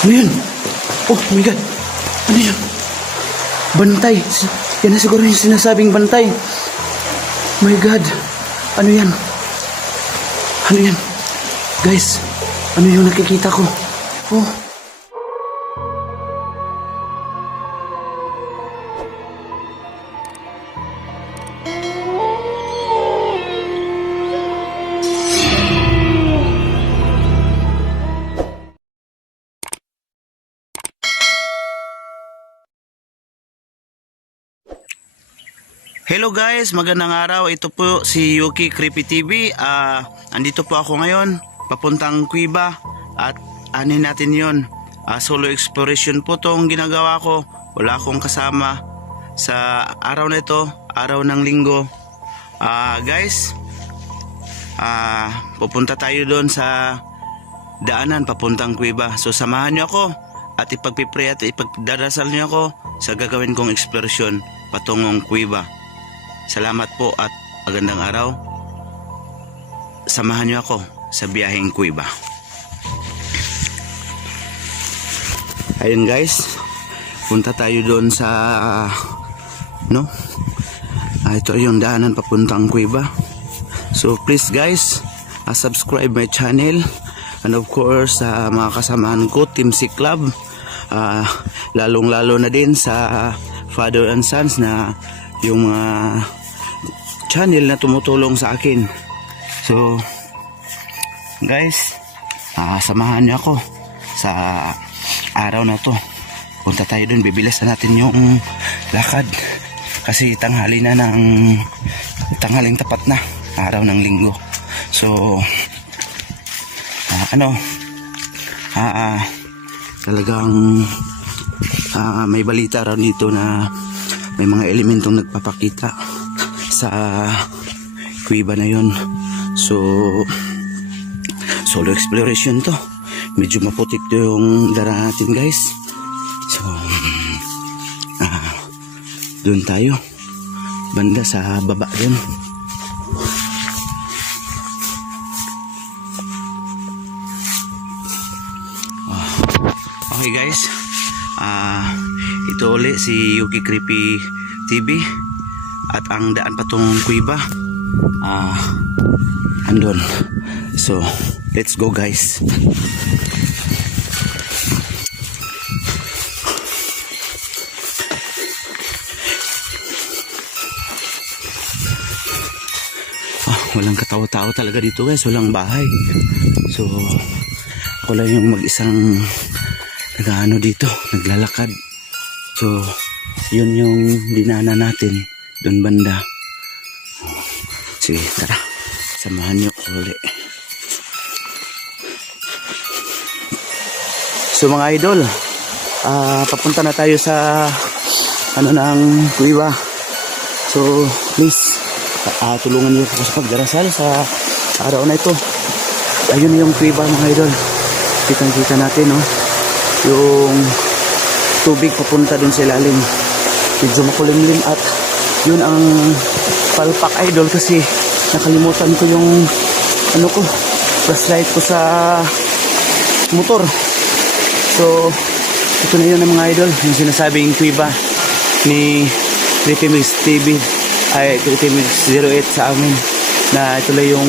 Ano yun? Oh my God. Ano yun? Bantay. Yan na siguro yung sinasabing bantay. My God. Ano yan? Ano yan? Guys, ano yung nakikita ko? Oh. Hello guys, magandang araw. Ito po si Yuki Creepy TV. Andito po ako ngayon, papuntang Cuiba. At anin natin yon. Solo exploration po tong ginagawa ko. Wala akong kasama sa araw na ito, araw ng linggo. Guys, pupunta tayo doon sa daanan papuntang Cuiba. So samahan niyo ako at ipagpipray at ipagdarasal niyo ako sa gagawin kong exploration patungong Cuiba. Salamat po at magandang araw. Samahan niyo ako sa biyaheng Cuiba. Ayun guys, punta tayo doon sa ito yung daanan papuntang Cuiba. So please guys, subscribe my channel, and of course mga kasamahan ko, Team C Club, lalong lalo na din sa Father and Sons na yung channel na tumutulong sa akin. So guys, samahan niyo ako sa araw na to. Punta tayo dun, bibilis na natin yung lakad kasi tanghali na tanghaling tapat na, araw ng linggo. So talagang may balita raw dito na may mga elementong nagpapakita sa Cuiba na yun. So solo exploration to. Medyo maputik to yung dara natin guys. So doon tayo, banda sa baba yun. Okay guys, ito ulit si Yuki Creepy TV. At ang daan patungong Cuiba andun. So let's go guys. Walang katao-tao talaga dito guys, walang bahay. So ako lang yung mag-isang dito, naglalakad. So yun yung dinaanan natin doon banda. Sige, tara, samahan niyo ko ulit. So mga idol, papunta na tayo sa ng Cuiba. So please, tulungan niyo ako sa pagdarasal sa araw na ito. Ayun yung Cuiba mga idol. Kitang-kita natin yung tubig papunta doon sa ilalim. Medyo makulimlim at yun ang palpak idol kasi nakalimutan ko yung flashlight ko sa motor. So ito na yun ang mga idol, yung sinasabing Cuiba ni Creepy Mix TV, Creepy Mix 08 sa amin, na ito lang yung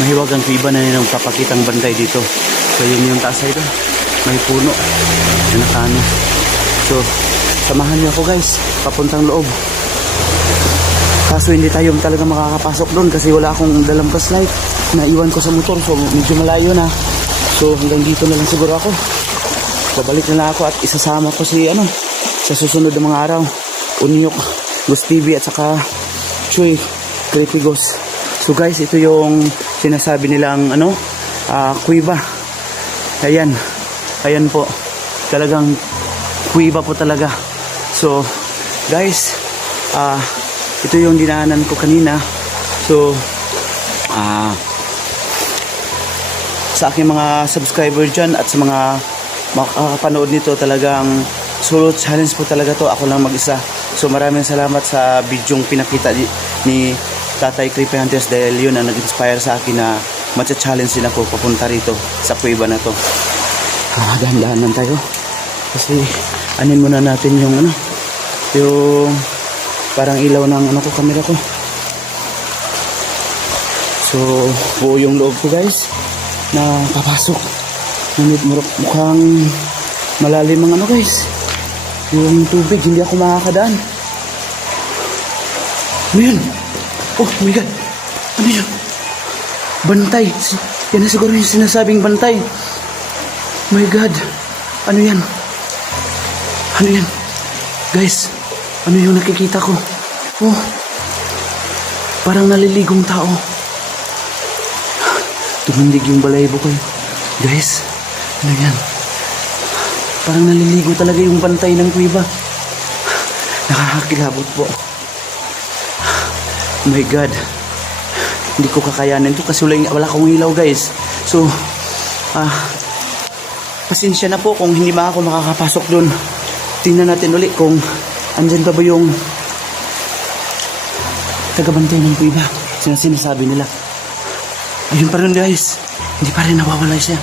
mahiwagang Cuiba na yung papakitang bantay dito. So yun yung taas idol, may puno na nakano. So samahan niyo ako guys, papuntang loob. Kaso hindi tayo talaga makakapasok doon kasi wala akong dalang flashlight na iwan ko sa motor. So medyo malayo na. So hanggang dito na lang siguro ako. Babalik na lang ako at isasama ko si sa susunod na mga araw, Unyok, Ghost TV at saka Chuy, Creepy Ghost. So guys, ito yung sinasabi nilang Cuiba. Ayan po. Talagang Cuiba po talaga. So guys, ito yung dinaanan ko kanina. So sa aking mga subscriber dyan at sa mga makakapanood nito, talagang solo challenge po talaga to. Ako lang mag-isa. So maraming salamat sa bidyong pinakita ni Tatay Creepy Hunters dahil yun ang nag-inspire sa akin na matcha-challenge din ako papunta rito sa Cuiba na to. dahan-dahan lang tayo. Kasi anin muna natin yung yung parang ilaw ng camera ko. So, buo yung loob ko guys na papasok. Ngunit mukhang malalim ang guys. Yung tubig, hindi ako makakadaan. Ano yun? Oh my God. Ano yun? Bantay. Yan na siguro yung sinasabing bantay. My God. Ano yan? Ano yan? Guys, ano yung nakikita ko? Oh, parang naliligong tao. Tumindig yung balahibo ko. Guys, ano yan? Parang naliligo talaga yung bantay ng kuweba. Nakakakilabot po. Oh my God. Hindi ko kakayanin to kasi wala akong ilaw guys. So, pasensya na po kung hindi ako makakapasok dun. Tingnan natin ulit kung andyan pa ba yung tagabantay ng kuweba. Sinasabi nila. Ayun pa rin guys. Hindi pa rin nawawala siya.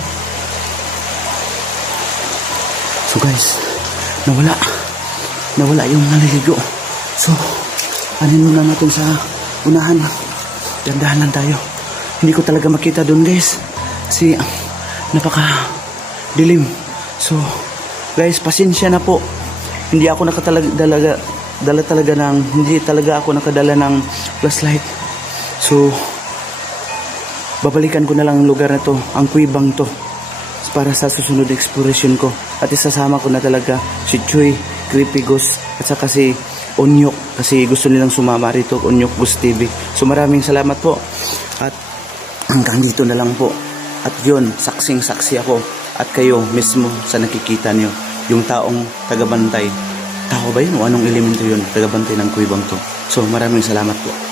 So guys, nawala yung naliligo. So, anin muna natin sa unahan. Dandahan lang tayo. Hindi ko talaga makita doon guys. Kasi napaka dilim. So, guys, pasensya na po. Hindi ako hindi talaga ako nakadala ng flashlight. So, babalikan ko na lang ang lugar na to, ang kuwibang to, para sa susunod exploration ko. At isasama ko na talaga si Chuy, Creepy Ghost, at saka si Onyok, kasi gusto nilang sumama rito, Onyok Ghost TV. So maraming salamat po. At hanggang dito na lang po. At yun, saksing-saksi ako. At kayo mismo sa nakikita niyo, yung taong tagabantay. Tao ba yun o anong elemento yun? Tagabantay ng kuwibang to. So maraming salamat po.